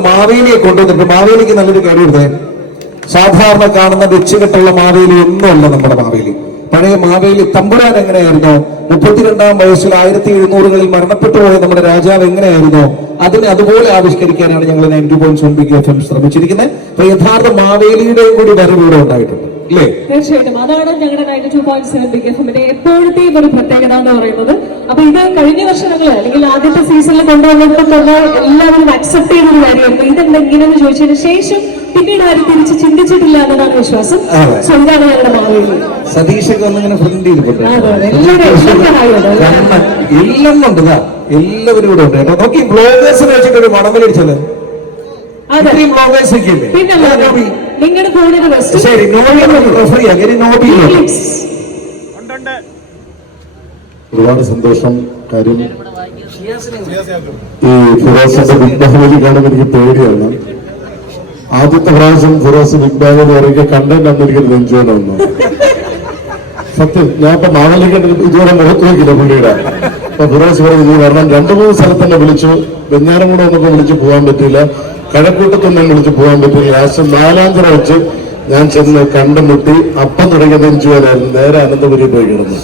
മാവേലിയെ കൊണ്ടുവന്നിട്ട് മാവേലിക്ക് നല്ലൊരു കാര്യം എടുത്തേ സാധാരണ കാണുന്ന വെച്ചുകെട്ടുള്ള മാവേലി ഒന്നുമല്ല നമ്മുടെ മാവേലി. പഴയ മാവേലി തമ്പുരാൻ എങ്ങനെയായിരുന്നു? മുപ്പത്തിരണ്ടാം വയസ്സിൽ ആയിരത്തി എഴുന്നൂറുകളിൽ മരണപ്പെട്ടു പോയ നമ്മുടെ രാജാവ് എങ്ങനെയായിരുന്നു? അതിനെ അതുപോലെ ആവിഷ്കരിക്കാനാണ് ഞങ്ങൾ നയന്റി പോയിന്റ് എഫ് ശ്രമിച്ചിരിക്കുന്നത്. അപ്പൊ യഥാർത്ഥ മാവേലിയുടെയും കൂടി വരവ് ഇവിടെ ഉണ്ടായിട്ടുണ്ട്. ഇല്ലേ തീർച്ചയായിട്ടും. അതാണ് ഞങ്ങളുടെ ninety two point seven big എഫിന്റെ എപ്പോഴത്തെയും ഒരു പ്രത്യേകത എന്ന് പറയുന്നത്. അപ്പൊ ഇത് കഴിഞ്ഞ വർഷങ്ങൾ അല്ലെങ്കിൽ ആദ്യത്തെ സീസണിൽ കൊണ്ടുവന്നപ്പോൾ തന്നെ എല്ലാവരും അക്സെപ്റ്റ് ചെയ്ത ഒരു കാര്യമായിരുന്നു. ഇതെന്താ ഇങ്ങനെയെന്ന് ചോദിച്ചതിന് ശേഷം പിന്നീട് ആരും തിരിച്ച് ചിന്തിച്ചിട്ടില്ല എന്നതാണ് വിശ്വാസം. സോ ഇതാണ് ഞങ്ങളുടെ സതീഷൊക്കെ ഒന്നിങ്ങനെ ഫ്രണ്ട് ചെയ്തിട്ടുണ്ട്. എല്ലാവരും എല്ലാവരും ആയി അത്. കണ്ണൻ എല്ലാം ഉണ്ട് എല്ലാവരും ഇവിടെ ഉണ്ട് കേട്ടോ. നോക്കി ബ്ലോഗേഴ്സിനെ വെച്ചിട്ട് ഒരു മണമലടിച്ചത് അതെ. ഇത്രയും ബ്ലോഗേഴ്സ് ഒക്കെ ഇല്ലേ. നിങ്ങളുടെ ഫോണിന് ബെസ്റ്റ് ശരി നോബി നോബി ഒരുപാട് സന്തോഷം. കാര്യം ഈ ഫിറോസിന്റെ ബിഗ് ബാഹുബലി കാണുമ്പോൾ എനിക്ക് പേടിയാണ്. ആദ്യത്തെ പ്രാവശ്യം ഫിറോസ് ബിഗ് ബാഹുബലി ഇറങ്ങിയ കണ്ടന്റ് അന്ന് എനിക്ക് വന്നു. സത്യം ഞാൻ ഇപ്പൊ മാവലി കണ്ടത് ഇതുവരെ മുഖത്ത് നോക്കില്ല പുള്ളിയുടെ. അപ്പൊ ഫിറോസ് പറഞ്ഞു നീ വരണം. രണ്ടു മൂന്ന് സ്ഥലത്ത് തന്നെ വിളിച്ചു. വെഞ്ഞാറം കൂടെ വന്നപ്പോ വിളിച്ച് പോകാൻ പറ്റിയില്ല. കഴക്കൂട്ടത്തൊന്നും വിളിച്ച് പോകാൻ പറ്റില്ല ലാസ്റ്റ് നാലാഞ്ചിറ വെച്ച് ഞാൻ ചെന്ന് കണ്ടുമുട്ടി അപ്പം തുടങ്ങിയ നെഞ്ചുപോലായിരുന്നു നേരെ അനന്തപുരി പോയി കിടന്നു.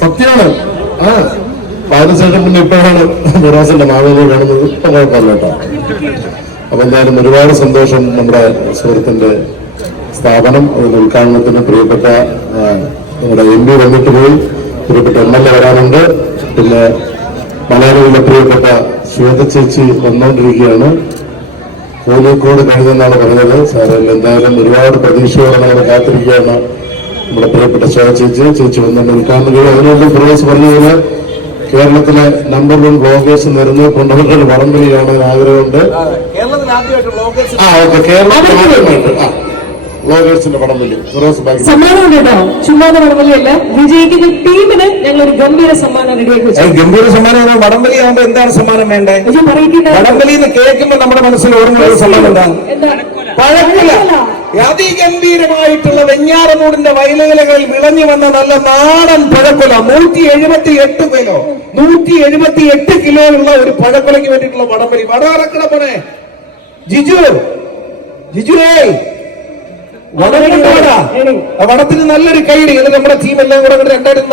സത്യമാണ്. ആ അതിനുശേഷം പിന്നെ ഇപ്പോഴാണ് മിറാസിന്റെ മാവേലി കാണുന്നത്. ഇപ്പൊ കുഴപ്പമില്ല കേട്ടോ. അപ്പൊ എന്തായാലും ഒരുപാട് സന്തോഷം നമ്മുടെ സുഹൃത്തിന്റെ സ്ഥാപനം അതിന്റെ ഉദ്ഘാടനത്തിന് പ്രിയപ്പെട്ട നമ്മുടെ എം പി വന്നിട്ട് പോയി. പ്രിയപ്പെട്ട എം എൽ എ വരാനുണ്ട്. പിന്നെ മലയാളിയിലെ പ്രിയപ്പെട്ട ശ്വേത ചേച്ചി വന്നുകൊണ്ടിരിക്കുകയാണ് കോഴിക്കോട് കഴിഞ്ഞെന്നാണ് പറഞ്ഞത്. സാറ് എന്തായാലും ഒരുപാട് പ്രതീക്ഷയോടെ നമ്മൾ കാത്തിരിക്കുകയാണ്. നമ്മുടെ പ്രിയപ്പെട്ട ശോഭ ചേച്ചി ചേച്ചി വന്നിട്ടുണ്ട്. കാരണം അതിനുവേണ്ടി പ്രവേശ് പറഞ്ഞതുപോലെ കേരളത്തിലെ നമ്പർ വൺ ബ്ലോഗേഴ്സ് നിരന്ന് കൊണ്ടുവന്ന വടംവലിയാണ് ആഗ്രഹമുണ്ട്. ആ ഓക്കെ കേരളത്തിൽ ബ്ലോഗേഴ്സിന്റെ വടംവലി ഫിറോസ് ബാക്കി സമ്മാനം കേട്ടോ ചുമ്മാതെ പടമല്ലല്ല വിജയിക്കുന്ന ടീമിന് ഞങ്ങൾ ഒരു ഗംഭീര സമ്മാനം റെഡിയാക്കി വെച്ചു. ഗംഭീര സമ്മാനം വടംവലി ആകുമ്പോ എന്താണ് സമ്മാനം വേണ്ടേ? വടംവലി എന്ന് കേൾക്കുമ്പോ നമ്മുടെ മനസ്സിൽ ഓർമ്മയുള്ള സമ്മാനം എന്താണ്? എന്താ? പഴക്കുല. അതിഗംഭീരമായിട്ടുള്ള വെഞ്ഞാറമൂടിന്റെ വയലുകളിൽ വിളഞ്ഞു വന്ന നല്ല നാടൻ പഴക്കുല. നൂറ്റി എഴുപത്തി എട്ട് കിലോ നൂറ്റി എഴുപത്തി എട്ട് കിലോ ഉള്ള ഒരു പഴക്കുലയ്ക്ക് വേണ്ടിയിട്ടുള്ള വടംവലി. വടം ഇറക്കണ പോണേ. ജിജു. ജിജുവേ വടം കൊണ്ടുപോടാ. വടത്തിന് നല്ലൊരു കൈഡി ഇത് നമ്മുടെ ടീം എല്ലാം കൂടെ രണ്ടായിരത്തി